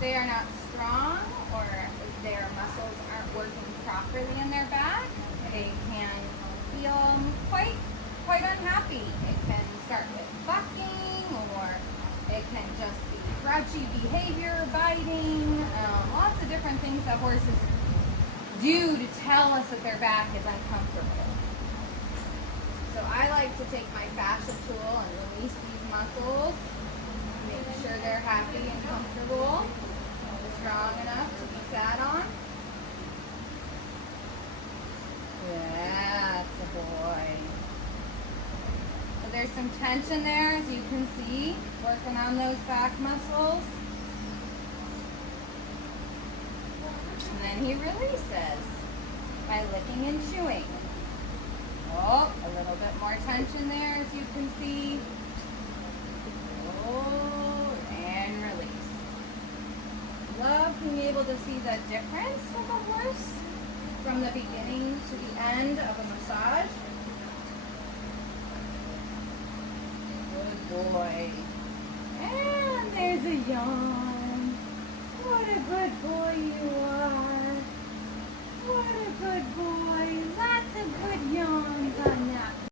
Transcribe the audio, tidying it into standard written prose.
they are not strong or if their muscles aren't working properly in their back, they can feel quite unhappy. It can start with bucking, or it can just be grouchy behavior, biting, lots of different things that horses do to tell us that their back is uncomfortable. So I like to take my fascia tool and release these muscles, make sure they're happy and comfortable, strong enough to be sat on. That's a boy. So there's some tension there, as you can see, working on those back muscles. And then he releases by licking and chewing. Oh, a little bit more tension there, as you can see. Oh, and release. Love being able to see the difference with a horse from the beginning to the end of a massage. Good boy. And there's a yawn. What a good boy you are.